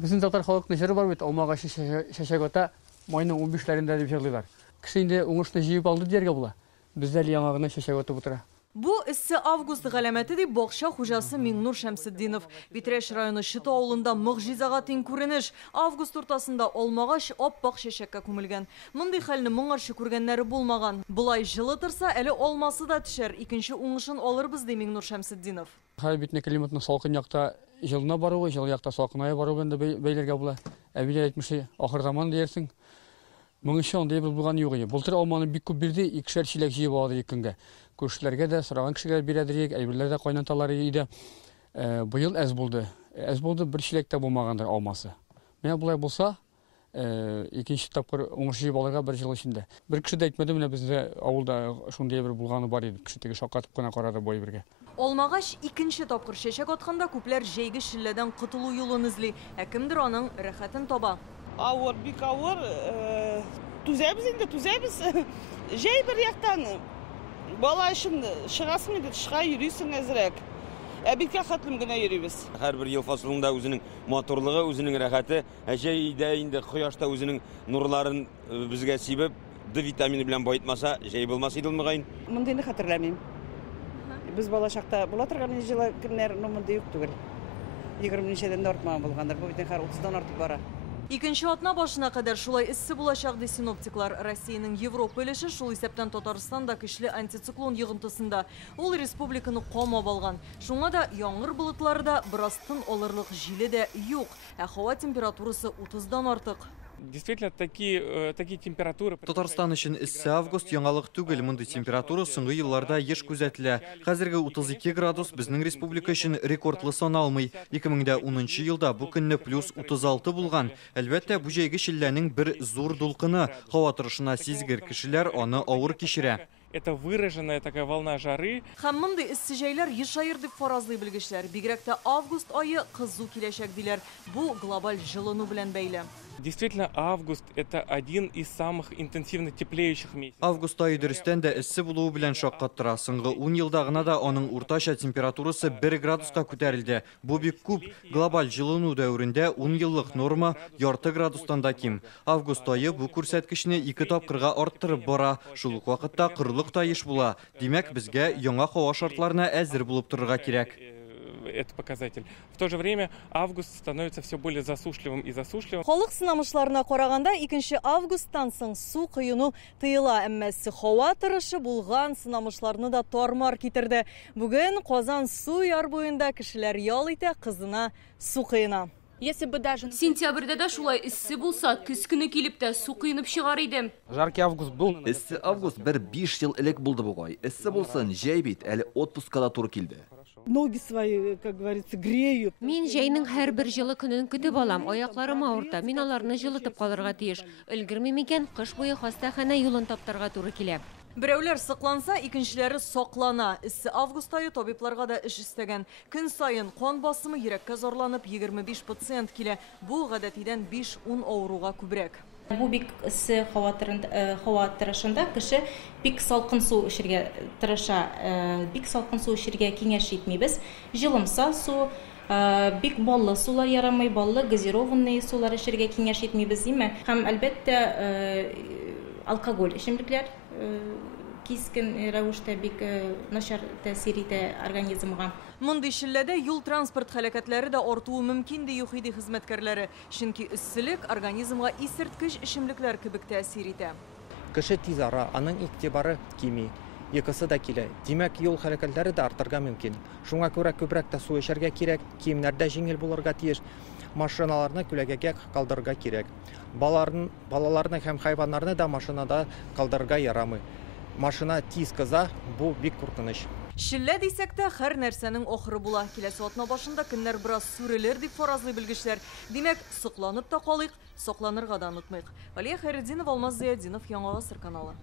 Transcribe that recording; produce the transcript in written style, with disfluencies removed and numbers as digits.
Bizim татар халык нәшәре бар бит, алмагач шәшәгота майның 15-ләрендә дип җырлыйлар. Кеше инде уңышны җыеп алды дигән була. Бездә яңа гына шәшәгота утыра. Бу эссе август галәмәте дип бакча хуҗасы Миңнур Шәмсетдинов. Битрәш районы Шыта авылында мөгъҗизага тиң күренеш. Август уртасында алмагач ап-ак шәшәккә күмелгән. Мондый хәлне моңарчы күргәннәре булмаган. Булай җылы торса, әле алмасы да төшәр. Икенче уңышын алырбыз ди Миңнур Шәмсетдинов. Хәл битне климатның салкын якта җылына баруы, җылы якта салкыная баруы белән бәйләргә була. Әбилә әйтмешли, ахыр заман диярсең. Моңынча андый булган юк иде. Былтыр алманы бик күп бирде, 2 чиләк җыеп алды икенгә. Күршеләргә дә, сораган кешегә бирәдерик, әйберләр дә кайнаталары иде. Быел әз булды. Әз булды, 1 чиләк тә булмагандыр алмасы. Менә булай булса, икенче тапкыр уңыш җыеп алырга 1 ел эчендә. Бер кеше дә әйтмәде, менә бездә авылда шундый бер булганы бар иде. Кеше теге шаккатып кына карады бой бергә. Алмагач икенче тапкыр шәшәк атканда күпләр җәйге шилләдән котылу юлын эзли. Ә кемдер аның рәхәтен таба. Авыр, бик авыр. Түзәбез инде, түзәбез. Җәй бер яктан бала өчен чыгасың инде, тышка йөрисең әзрәк. Ә бик рәхәтле генә йөрибез. Һәрбер ел фасылында үзенең матурлыгы, үзенең рәхәте, җәйдә инде кояшта үзенең нурларын безгә сибеп, Д витамины белән баетмаса, җәй булмас иде мөгаен. Мондыйны хәтерләмим. Без бала чакта була торган җылы көннәр монда юк түгел. 20-нчедән дә артмаган булгандыр. Бу бит һәр 30-дан артып бара. Икенче атна башына кадәр шулай эссе булачак ди синоптиклар. Россиянең Европа өлеше шул исәптән Татарстанда көчле антициклон йогынтысында. Ул республиканы камап алган. Шуңа да яңгыр болытлары да берастын алырлык җиле дә юк. Ә һава температурасы 30-дан артык. Действительно, такие температуры. Татарстан өчен эссе август яңалык түгел, мондый температура соңгы елларда еш күзәтелә. Хәзерге 32 градус безнең республика өчен рекордлы саналмый. 2010 елда бу көнне плюс 36 булган. Әлбәттә, бу җәйге шилләнең бер зур дулкыны. Һава торышына сизгер кешеләр аны авыр кичерә. Это выраженная такая волна жары. Һәм мондый эссе җәйләр ешайыр дип фаразлый белгечләр. Бигрәк тә август ае кызу киләчәк диләр. Бу глобаль җылыну белән бәйле. Действительно, август – это один из самых интенсивно теплеющих месяцев. Август айы дөрестән дә эссе булуы белән шаккаттыра. Соңгы 10 елда гына да аның уртача температурасы 1 градуска күтәрелде. Бу бик күп. Глобаль җылыну дәверендә 10 еллык норма ярты градустан да ким. Август айы бу күрсәткечне 2 тапкырга арттырып бара. Шул ук вакытта кырлык та еш була. Димәк, безгә яңа һава шартларына әзер булып торырга кирәк. Это показатель. В то же время август становится все более засушливым и засушливым. Халык сынамышларына караганда 2 августтан соң су кыйыну тыела, әммәсе һава торышы булган сынамышларны да тармар китерде. Бүген Казан су яр буенда кешеләр ял итә, кызына су кыена. Сентябрьдә дә шулай эссе булса, көз көне килеп тә су кыйнып чыгар идем. Жаркий август был. Эссе август бер 5 ел элек булды бугай. Эссе булсын, җәй бит, әле отпускка да туры килде. Ноги свои, как говорится, греют. Мин җәйнең һәрбер җылы көнен көтеп алам. Аякларым авырта. Мин аларны җылытып калырга тиеш. Өлгермим икән, кыш буе хастахана юлын таптарга туры килә. Берәүләр сакланса, икенчеләре саклана. Эссе август айы табибларга да эш истәгән. Көн сайын кан басымы йөрәккә зарланып 25 пациент килә. Бу гадәтидән 5-10 авыруга күбрәк. Бу бик эссе һава торышында кеше бик салкын су эчәргә тырыша. Бик салкын су эчәргә киңәш итмибез. Җылымса су, бик баллы сулар ярамый, баллы газированный сулар эчәргә киңәш итмибез, диме? Һәм әлбәттә алкоголь эчемлекләр кискен рәвештә бик начар тәэсир итә организмга. Мондый шилләдә юл транспорт һәлакәтләре дә артуы мөмкин ди юхиди хезмәткәрләре. Чөнки эсселек организмга исерткеч эчемлекләр кебек тәэсир итә. Кеше тиз ара, аның игътибары кими. Йокысы да килә. Димәк, юл хәрәкәтләре дә артырга мөмкин. Шуңа күрә күбрәк тә су эчәргә кирәк, киемнәрдә җиңел булырга тиеш. Машиналарны күләгәгә калдырырга кирәк. Балаларны һәм хайваннарны да машинада калдырырга ярамый. Машина тиз кыза, бу бик куркыныч. Шиллә дисәк тә һәр нәрсәнең ахыры була. Киләсе атна башында көннәр бераз сүрелер дип фаразлый белгечләр. Димәк, сокланып та калыйк, сокланырга да онытмыйк. Алия Хайретдинова, Алмаз Зиядинов, Яңа Гасыр каналы.